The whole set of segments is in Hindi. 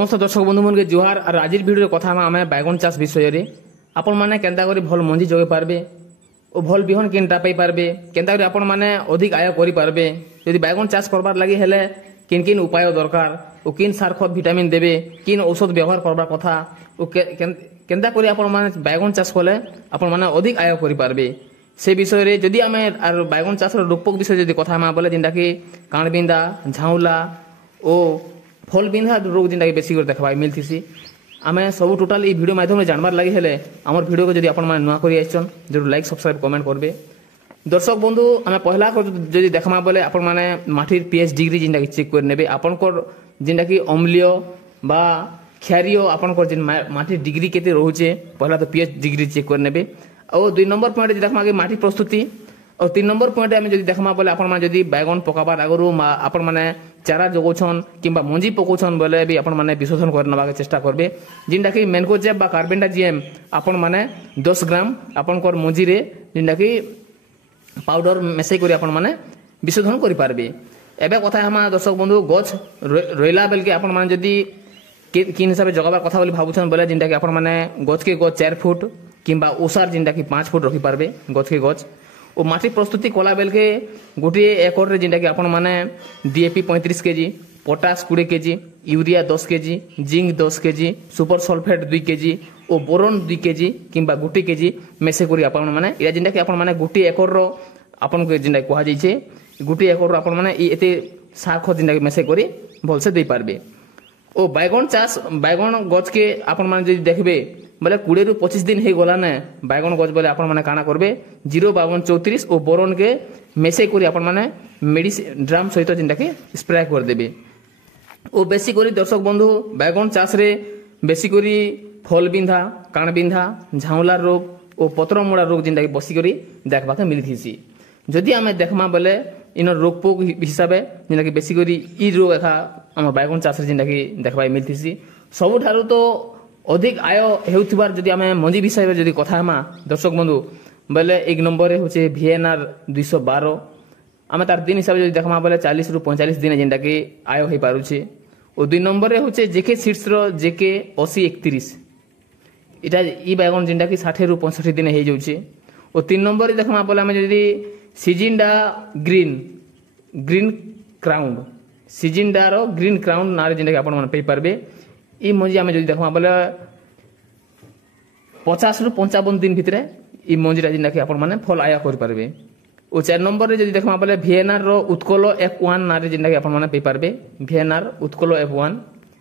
समस्त दर्शक बंधु मन के जुहार और आज भिडियो कथा आम बैगन चाष विषय आपण मैंने केन्ता करी भल मंजी जोगे पारबे और भल बिहन केनटा पाई पारबे केन्ता करी आपण मैंने अधिक आय करि पारबे यदि बैगन चाष करबार लागि हेले किन किन उपाय दरकार और किन सार खत भिटामिन देबे किन औषध व्यवहार करबार कथा केन्ता करी आपण मैंने बैगन चाष कले आपण मैंने अधिक आय करि पारबे से विषय रे जदि आमे आर बैगन चाष रोगपोक विषय जदि कथा आमा बोले जिनटा कि काणबिंदा झाउला ओ फल बिंधा रोग जिनटा कि बेसी देखा मिलती आमे सब टोटाल ई वीडियो माध्यम जानबार लगी हेले आमर वीडियो को जदि आपण माने नुआ करी आइछन जरूर लाइक सब्सक्राइब कमेंट करबे। दर्शक बंधु आमे पहला को जदि देखमा बोले आपण माने माटिर पीएच डिग्री जिनटा कि चेक कर नेबे आपण को जिनटा कि अम्लीय बा क्षारीय आपण को जिन माटिर डिग्री केते रहउचे पहला तो पीएच डिग्री चेक कर नेबे और 2 नंबर पॉइंट जदि देखमा कि माटी प्रस्तुति और 3 नंबर पॉइंट आमे जदि देखमा बोले आपण माने जदि बैगन पकाबार आगरु आपण माने चारा जोगोछन किंबा मंजी पकोछन बोले भी आपण माने विशोधन करनबा के चेष्टा करबे जिनटा कि मेनकोजेब बा कार्बेंडाजिएम आपण माने 10 ग्राम आपण कोर मंजी रे जिनटा कि पाउडर मिसै करी आपण माने विशोधन करि पारबे। एबे कथा हम दर्शक बंधु गछ रोइला बेल के आपण माने जदि किन हिसाब जगाबार कथा बोली भाबुछन बोले जिनटा कि आपण माने गछ के गछ 4 फुट किंबा ओसार जिनटा कि 5 फुट रखि पारबे गछ के गछ और माटी प्रस्तुति कला बेल के गोटे एकर रे जिनटा कि आपण माने DAP 35 KG potash 20 KG urea 10 KG zinc 10 KG super sulphate 2 KG और बोरन 2 केजी किंबा 1 केजी मेसे करी आपण माने या जिनटा कि आपण माने गोटे एकर रो आपण को जिनटा कहा जाय छे गोटे एकर रो आपण माने ई एते साख जिनटा कि मेसे करी भलसे दे पारबे। ओ बैगन चाष बैगन गछ के आपण माने जदि देखबे बोले 20 रु 25 दिन हे गला ने बैगन गछ बोले आपण माने काना करबे 05234 और बोरन के मेसे करी आपण माने मेडिसिन ड्राम सहित जिनटा कि स्प्रे कर देबे। ओ बेसी करी दर्शक बंधु बैगन चाष रे बेसी करी फल बिंधा काण बिंधा झाउला रोग और पत्र मुड़ा रोग जिनटा कि बसी करी देखबा के मिलथिसी जदि आमे देखमा बोले इन रोग पोक हिसाबे जिनटा कि बेसी करी ई रोग एखा हम बैगन चाष रे जिनटा कि देखबा मिलथिसी सबु ठारू तो अधिक आय हेउथिबार जदि आमे मंजी विषय जदि कथा हमा दर्शक बंधु बोले 1 नंबर रे होचे वीएनआर 212 आमे तार दिन हिसाब जदि देखमा बोले 40 रु 45 दिन जिनटा कि आय होई पारुचे और 2 नंबर रे होचे जेके सीड्स रो जेके 8031 इटा ई बैगन जिनटा कि 60 रु 65 दिन हे जाउचे और 3 नंबर रे देखमा बोले आमे जदि सिजिंडा ग्रीन क्राउन सिजिंडा रो ग्रीन क्राउन नारे जिनटा कि आपण मन पे पारबे ई मंजी आमे जदि देखमा बोले 50 रु 55 दिन भितरे ई मंजीरा जिनटा कि आपण माने फल आया कर पारबे। ओ 4 नंबर रे जदि देखमा बोले वीएनआर रो उत्कल F1 नारे जिनटा कि आपण माने पे पारबे वीएनआर उत्कल F1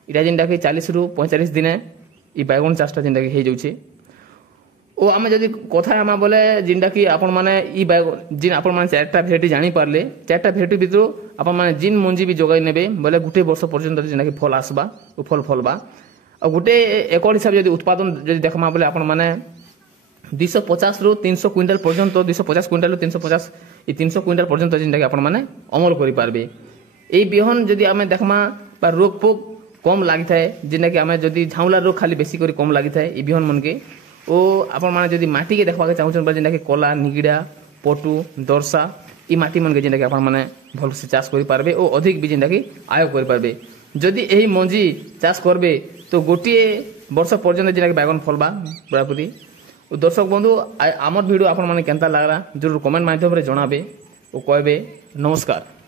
इटा जिनटा कि 40 रु 45 दिन ई बैगन चाषटा जिनटा कि हे जाउचे ओ आमे जदि कथा आमा बोले जिनटा कि आपण माने ई बैगन जिन आपण माने चारटा भेराइटी जानि पारले चारटा भेराइटी भितरो आपण माने जिन मंजी भी जोगाई नेबे बोले गुटे वर्ष पर्यंत जिनटा कि फल आसबा ओ फल फलबा और गुटे एकड़ हिसाब जदि उत्पादन जदि देखमा बोले आपण माने 250 रु 300 क्विंटल पर्यंत 250 क्विंटल 350 ई 300 क्विंटल पर्यंत जिनटा कि आपण माने अमल करि पारबे। एई बिहन जदि आमे देखमा बा रोग पोक कम लागि थाए जिनटा कि आमे जदि झाउला रोग खाली बेसी करी कम लागि थाए ई बिहन मन के ओ आपण माने जदि माटी के देखबा के चाहउछन बा जिनटा कि कोला निगिडा पटु दरसा ई माटी मन के जिनटा कि आपण माने भल से चाष करि पारबे ओ अधिक भी जिनटा कि आय करि पारबे। जदि एही मंजी चाष करबे तो गोटिए वर्ष पर्यंत जिनटा कि बैगन फलबा बराबरी। दर्शक बंधु आमर वीडियो आपण माने केनता लागला जरूर कमेंट माध्यम रे जणाबे ओ कहबे। नमस्कार।